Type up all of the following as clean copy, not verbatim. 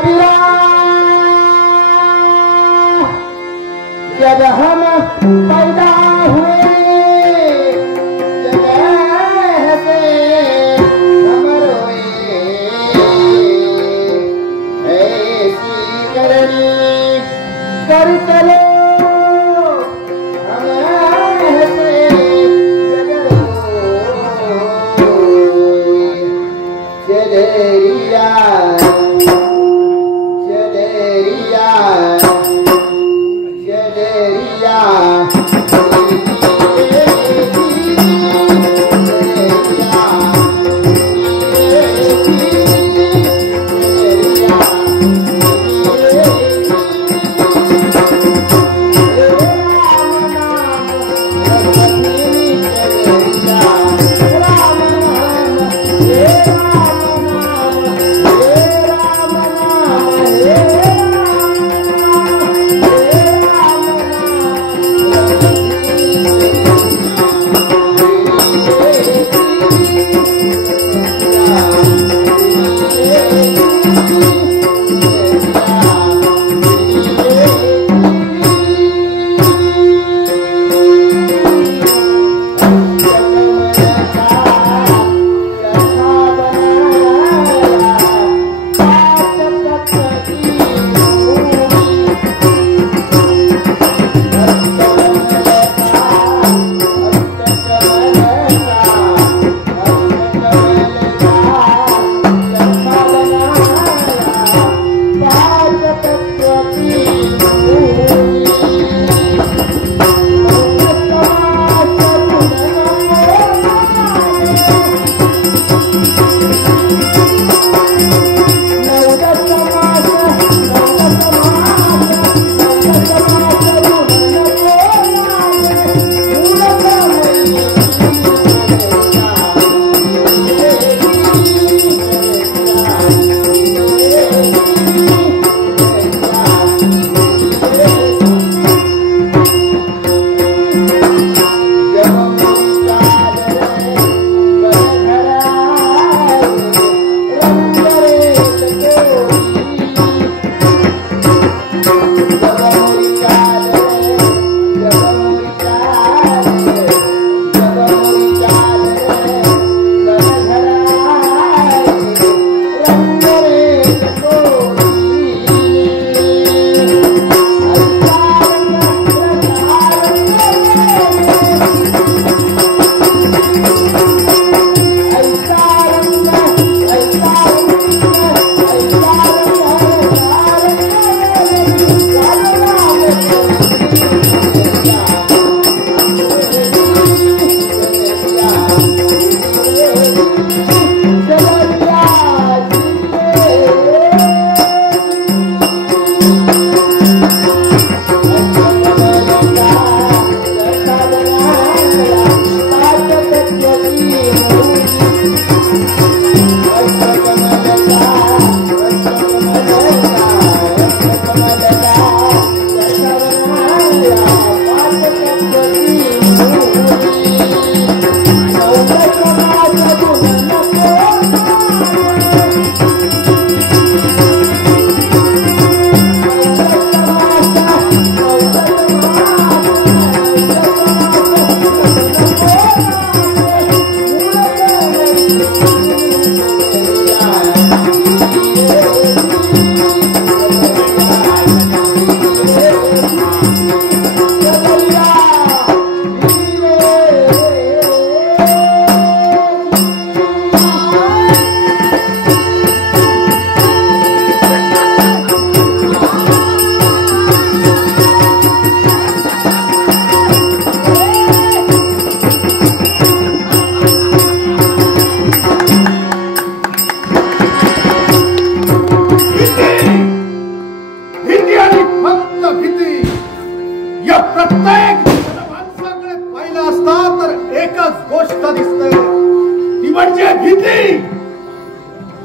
कबीरा जब हम पैदा हुए जगह से हम रोए ऐसी करनी कर चलो हम ऐसे चलेरिया चलेरिया चलेरिया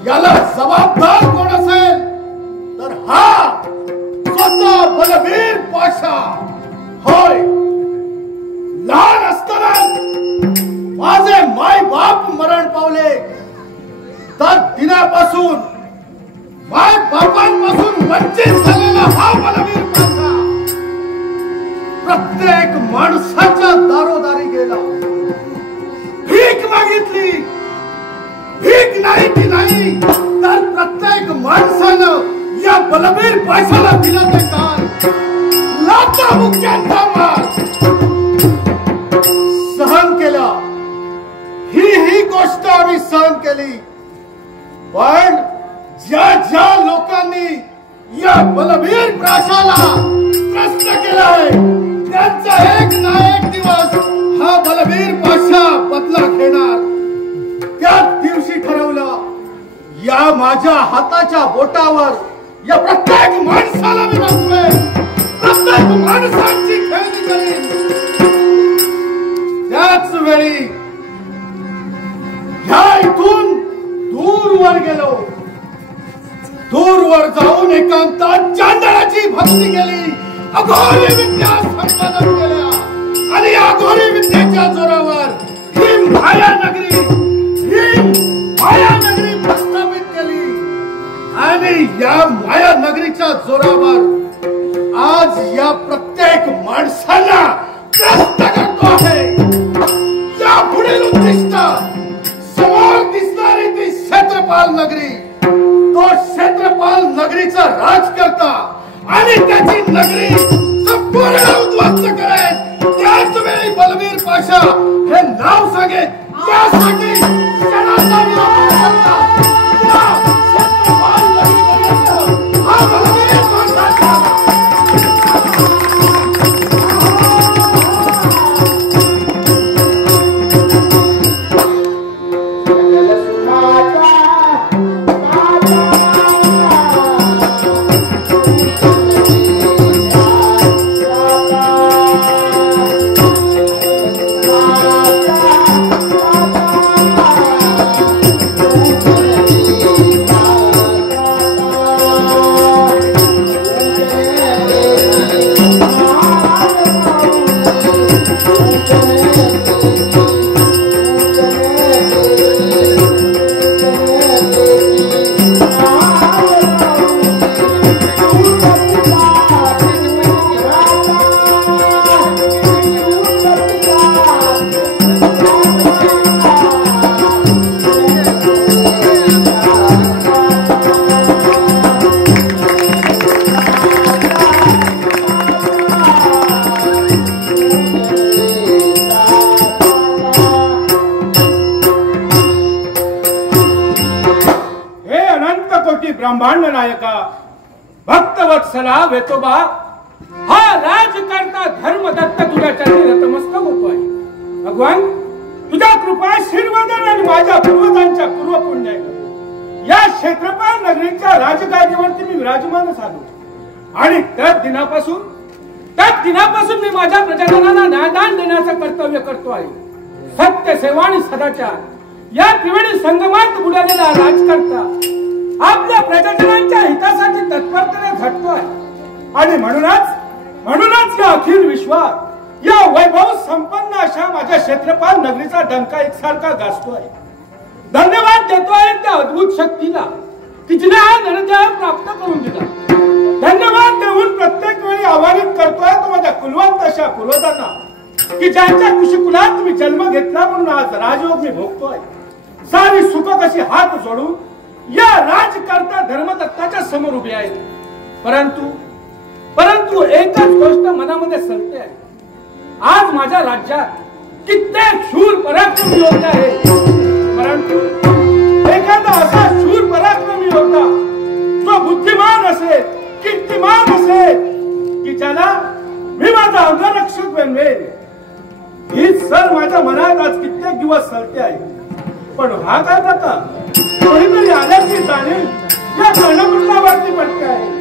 याला जबाबदार कोण असेल तर हा स्वतः बलवीर पाशा होय. लहान असताना माझे माय बाप मरण पावले तर दिनापासून माय बापांपासून वंचित झालेला हा बलवीर पाशा प्रत्येक माणसाच्या दारोदारी गेला, भीक मागितली. भीक नाही की नाही, तर प्रत्येक माणसानं या बलवीर पाशाला दिलं ते काय? लाथा मुक्यांचा मार सहन केला. ही गोष्ट आम्ही सहन केली. पण ज्या ज्या लोकांनी या बलवीर प्राशाला त्रस्त केला आहे, त्यांचा एक ना एक दिवस हा बलवीर पाशा बदला घेणार. त्याच दिवशी ठरवलं, या माझ्या हाताच्या बोटावर या प्रत्येक माणसाला मी बसवेन, प्रत्येक माणसाची खेळणी करीन. त्याच वेळी ह्या इथून दूरवर गेलो. दूरवर जाऊन एकांतात चांदण्याची भक्ती केली, अघोरी विद्या संपादन केल्या आणि या अघोरी विद्येच्या जोरावर ही माया नगरी प्रस्थापित केली. आणि या माया नगरीच्या जोरावर आज या प्रत्येक माणसाला त्रस्त करतो आहे. या पुढील उद्दिष्ट समोर दिसणारी ती क्षेत्रपाल नगरी, तो क्षेत्रपाल नगरीचा राज करता आणि त्याची नगरी संपूर्ण उद्ध्वस्त करेल. त्याच वेळी बलवीर पाशा हे नाव सांगेल. त्यासाठी क्षणाचा विरोध करता या क्षेत्रपाल नगरीपर्यंत हा बलवीर पाशा ब्रह्मांड नायका भक्तवत्सला वेतोबा, हा राजकर्ता धर्मदत्त तुझ्या चरणी नतमस्तक होतोय. भगवान, तुझ्या कृपा आशीर्वादाने आणि माझ्या पूर्वजांच्या पूर्वपुण्याने या क्षेत्रपाल नगरीच्या राजगादीवरती मी विराजमान झालो. आणि त्याच दिनापासून मी माझ्या प्रजाजनांना न्यायदान देण्याचं कर्तव्य करतो आहे. सत्य, सेवा आणि सदाचार या त्रिवेणी संगमात बुडालेला राजकर्ता आपल्या प्रजाजनांच्या हितासाठी तत्परतेने झटतोय. आणि म्हणूनच या अखिल विश्वात या वैभव संपन्न अशा माझ्या क्षेत्रपाल नगरीचा डंका एकसारखा गाजतोय. धन्यवाद देतोय त्या अद्भुत शक्तीला की जिने हा नरदेह प्राप्त करून दिला. धन्यवाद देऊन प्रत्येक वेळी आवाहन करतोय तो माझ्या कुलवंत अशा पूर्वजांना की ज्यांच्या कुशीकुलात मी जन्म घेतला म्हणून आज राजयोग मी भोगतोय. सारी सुख कशी हात जोडून या राजकर्ता धर्मदत्ताच्या समोर उभे आहेत. परंतु एकच गोष्ट मनामध्ये सलते आहे. आज माझ्या राज्यात कित्येक शूर पराक्रमी योद्धे आहेत, परंतु एखादा असा शूर पराक्रमी योद्धा जो बुद्धिमान असेल, कीर्तिमान असेल की ज्याला मी माझा अंगरक्षक बनवेल, हीच सर माझ्या मनात आज कित्येक दिवस सलते आहे. पण हा काय प्रकार कोणीतरी आल्याची जाणीव या कर्णकुंडावरती पडते आहे.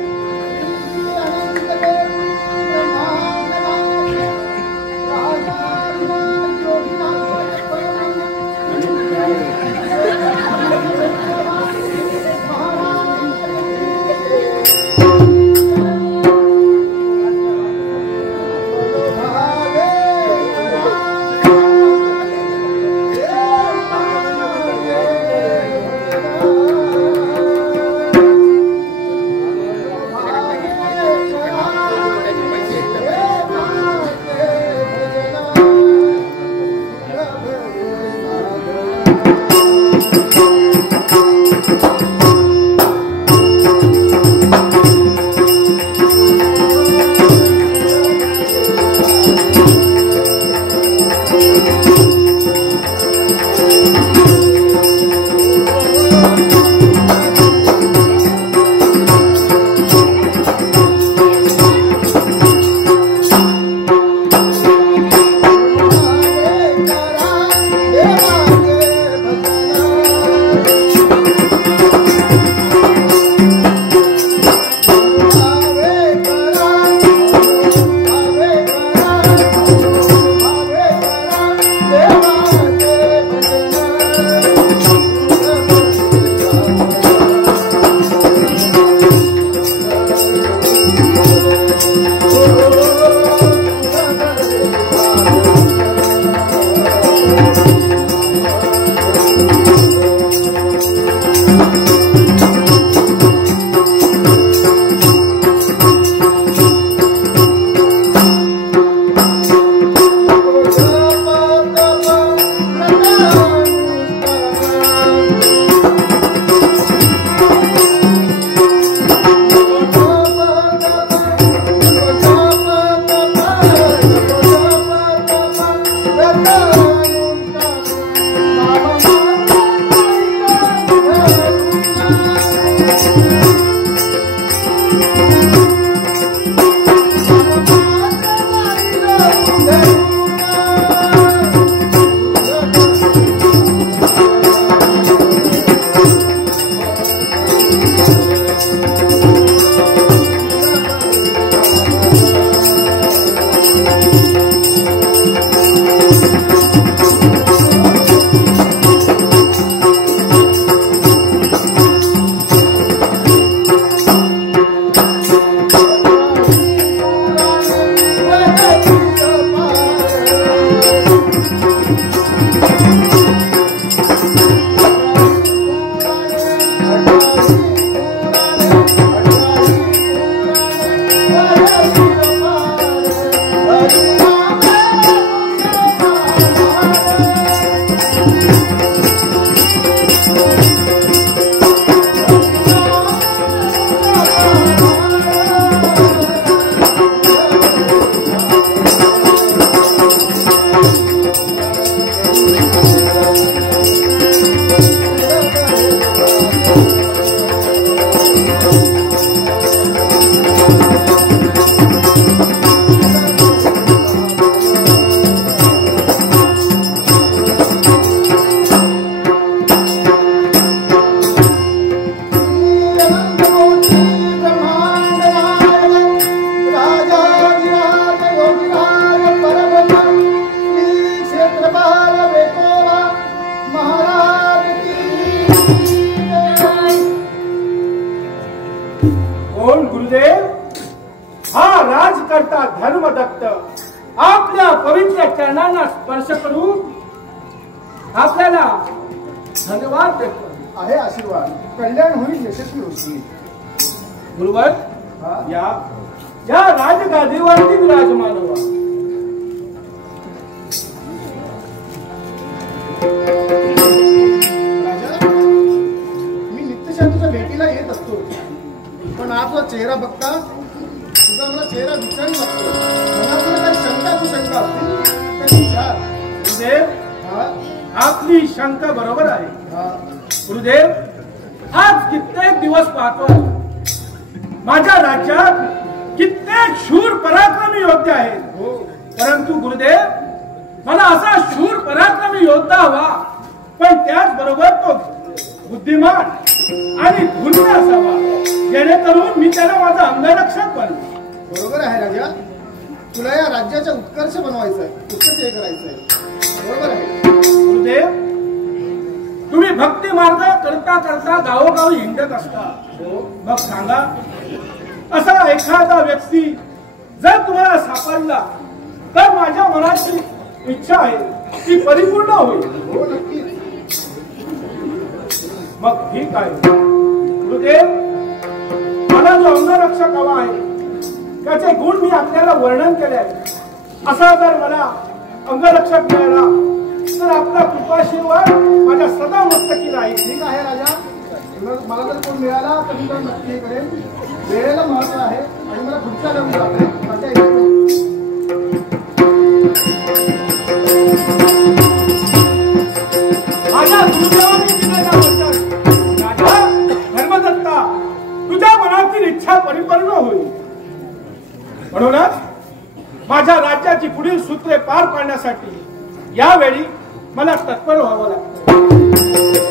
पवित्र चरणांना स्पर्श करून आपल्याला धन्यवाद देतो. आहे आशीर्वाद. कल्याण होईल, यशस्वी होईल. गुरुवर, हा? या राजगादीवरती विराजमान व्हा. राजा, मी नित्यशा तुझ्या भेटीला येत असतो, पण आज तुझा चेहरा बघता तुझा मला चेहरा विचारी वाटतो. मनात तुला काही शंका कुशंका असतील तर विचार. गुरुदेव, हा? आपली शंका बरोबर आहे. हा? गुरुदेव, आज कित्येक दिवस पाहतोय माझ्या राज्यात कित्येक शूर पराक्रमी योद्धे आहेत. हो. परंतु गुरुदेव, मला असा शूर पराक्रमी योद्धा हवा, पण त्याचबरोबर तो बुद्धिमान आणि धूर्त असावा, जेणेकरून मी त्याला माझा अंगरक्षक बनतो. बरोबर आहे राजा. तुला या राज्याचा उत्कर्ष बनवायचा आहे, उत्कर्ष हे करायचं आहे. बरोबर आहे. गुरुदेव, तुम्ही भक्ती मार्ग करता करता गावोगावी हिंडत असता. मग सांगा, असा एखादा व्यक्ती जर तुम्हाला सापडला तर माझ्या मनाची इच्छा आहे ती परिपूर्ण होईल. हो, नक्की. मग ठीक आहे. गुरुदेव, मला जो अंगरक्षक हवा आहे त्याचे गुण मी आपल्याला वर्णन केले आहे. असा जर मला अंगरक्षक मिळाला तर आपला कृपाशीर्वाद माझ्या सदा मस्तकी राहील. ठीक आहे राजा. मला जर कोण मिळाला तर मी तर नक्की हे करेन. वेळेला महत्व आहे आणि मला पुढच्या लागून जाते. माझ्या माझ्या गुरुदेवांनी दिलेला वचन, राजा धर्मदत्ता, तुझ्या मनातील इच्छा परिपूर्ण होईल. म्हणूनच माझ्या राज्याची पुढील सूत्रे पार पाडण्यासाठी यावेळी मला तत्पर व्हावं लागतं.